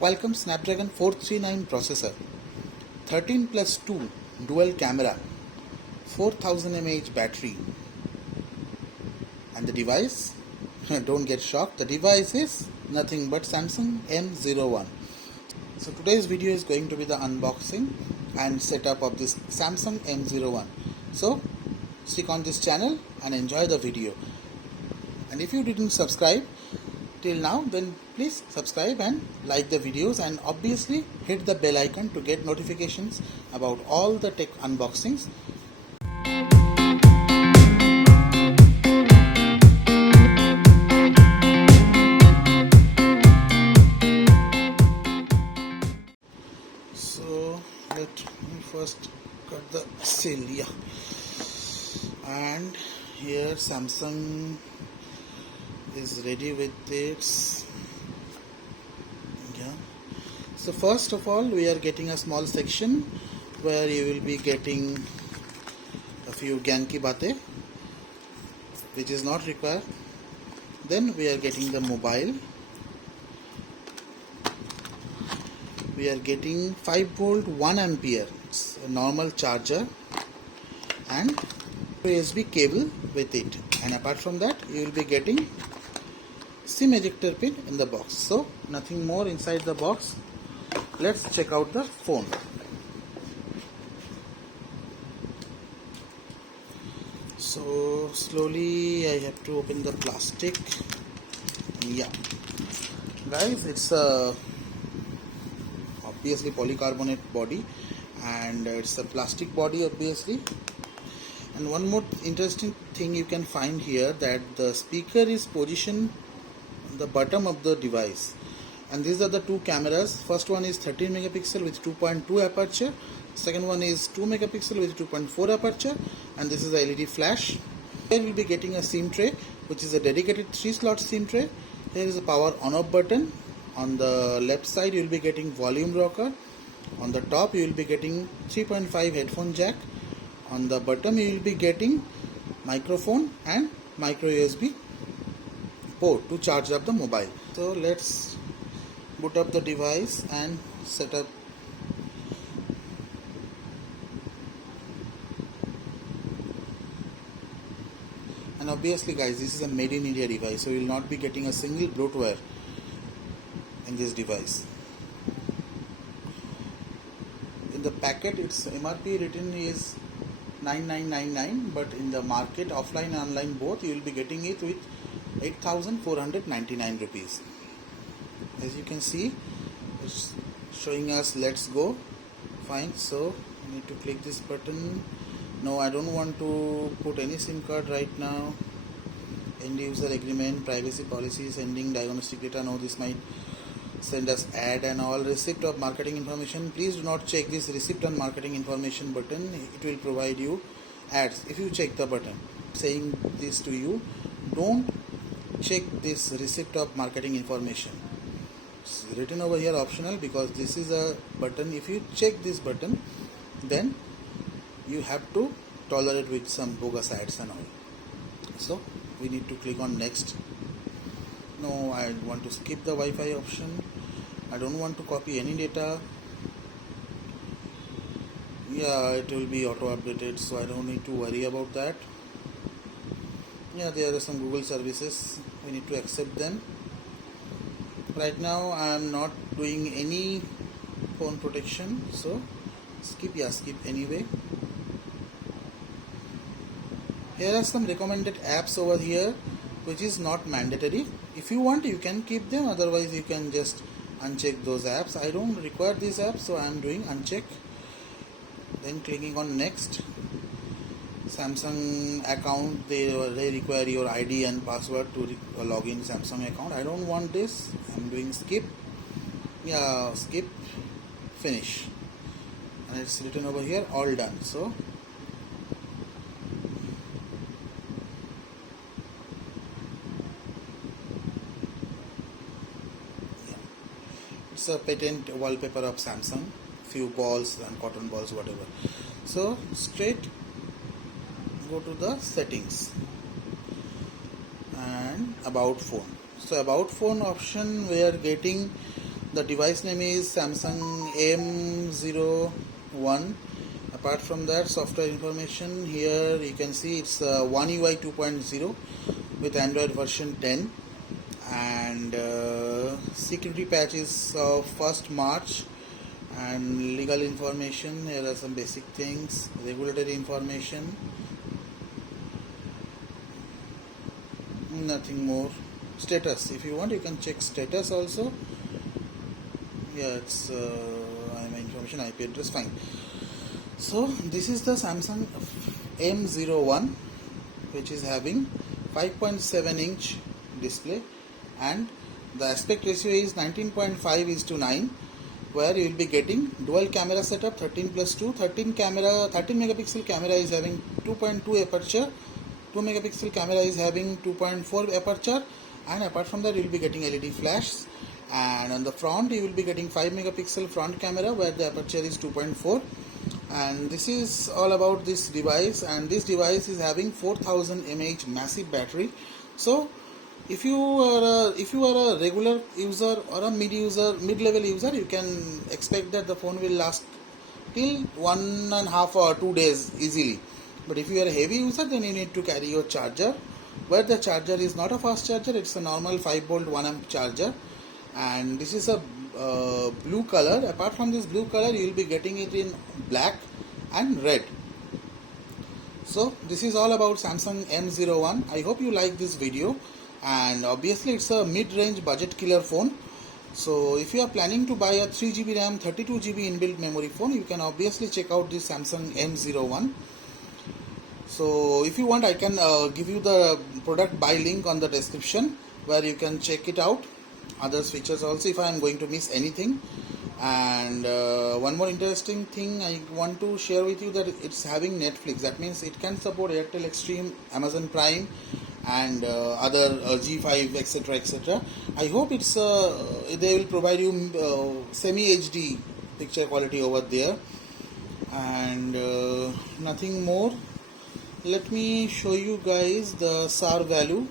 Qualcomm Snapdragon 439 processor, 13 plus 2 dual camera, 4000 mAh battery, and the device, don't get shocked, the device is nothing but Samsung M01. So today's video is going to be the unboxing and setup of this Samsung M01. So stick on this channel and enjoy the video. And if you didn't subscribe till now, then please subscribe and like the videos, and obviously hit the bell icon to get notifications about all the tech unboxings. So let me first cut the seal, and here Samsung is ready with its, so first of all we are getting a small section where you will be getting a few Ganki Bate which is not required. Then we are getting the mobile, we are getting 5 volt 1 ampere normal charger and USB cable with it, and apart from that you will be getting SIM ejector pin in the box. So nothing more inside the box. Let's check out the phone. So slowly I have to open the plastic. Yeah, guys, it's a obviously polycarbonate body, and it's a plastic body obviously. And one more interesting thing you can find here, that the speaker is positioned on the bottom of the device, and these are the two cameras. First one is 13 megapixel with 2.2 aperture, second one is 2 megapixel with 2.4 aperture, and this is a LED flash. Here we'll be getting a SIM tray, which is a dedicated 3-slot SIM tray. Here is a power on off button. On the left side you will be getting volume rocker. On the top you will be getting 3.5 headphone jack. On the bottom you will be getting microphone and micro USB port to charge up the mobile. So let's boot up the device and set up. And obviously guys, this is a made in India device, so you will not be getting a single bloatware in this device. In the packet its MRP written is 9999, but in the market, offline and online both, you will be getting it with 8,499 rupees. As you can see, it's showing us let's go. Fine, so I need to click this button. No, I don't want to put any SIM card right now. End user agreement, privacy policy, sending diagnostic data. No, this might send us ad and all. Receipt of marketing information. Please do not check this receipt and marketing information button. It will provide you ads if you check the button. Saying this to you, don't check this receipt of marketing information. It's written over here optional, because this is a button. If you check this button, then you have to tolerate with some bogus ads and all. So we need to click on next. No, I want to skip the Wi-Fi option. I don't want to copy any data. Yeah, it will be auto updated, so I don't need to worry about that. Yeah, there are some Google services, we need to accept them. Right now I am not doing any phone protection, so skip anyway. Here are some recommended apps over here, which is not mandatory. If you want, you can keep them, otherwise you can just uncheck those apps. I don't require these apps, so I am doing uncheck. Then clicking on next. Samsung account, they require your ID and password to log in Samsung account. I don't want this. I'm doing skip. Yeah, skip, finish, and it's written over here all done. So it's a patent wallpaper of Samsung, few balls and cotton balls, whatever. So straight go to the settings and about phone. So about phone option, we are getting The device name is Samsung M01. Apart from that, software information, here you can see it's One UI 2.0 with Android version 10, and security patch is of 1st March. And legal information, here are some basic things, regulatory information, nothing more. Status, if you want you can check status also. Yeah, it's information, IP address, fine. So this is the Samsung M01, which is having 5.7-inch display, and the aspect ratio is 19.5:9, where you will be getting dual camera setup, 13+2, 13 megapixel camera is having 2.2 aperture, 2 megapixel camera is having 2.4 aperture, and apart from that you will be getting LED flash. And on the front you will be getting 5 megapixel front camera where the aperture is 2.4. and this is all about this device, and this device is having 4000 mAh massive battery. So if you are a regular user or a mid-level user, you can expect that the phone will last till 1.5 or 2 days easily. But if you are a heavy user, then you need to carry your charger, where the charger is not a fast charger, it's a normal 5V 1A charger. And this is a blue color. Apart from this blue color, you will be getting it in black and red. So this is all about Samsung M01. I hope you like this video, and obviously it's a mid-range budget killer phone. So if you are planning to buy a 3GB RAM 32GB inbuilt memory phone, you can obviously check out this Samsung M01. So if you want, I can give you the product buy link on the description, where you can check it out, other features also, if I am going to miss anything. And one more interesting thing I want to share with you, that it's having Netflix. That means it can support Airtel Extreme, Amazon Prime, and other G5, etc, etc. I hope it's they will provide you semi HD picture quality over there. And nothing more. Let me show you guys the SAR value.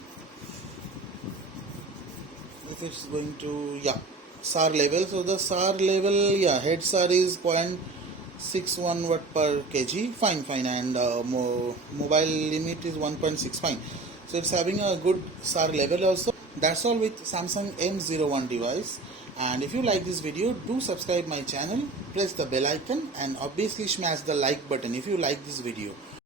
If it's going to, yeah, SAR level. So the SAR level, yeah, head SAR is 0.61 watt per kg, fine, and mobile limit is 1.6, fine. So it's having a good SAR level also. That's all with Samsung M01 device. And if you like this video, do subscribe my channel, press the bell icon, and obviously smash the like button if you like this video.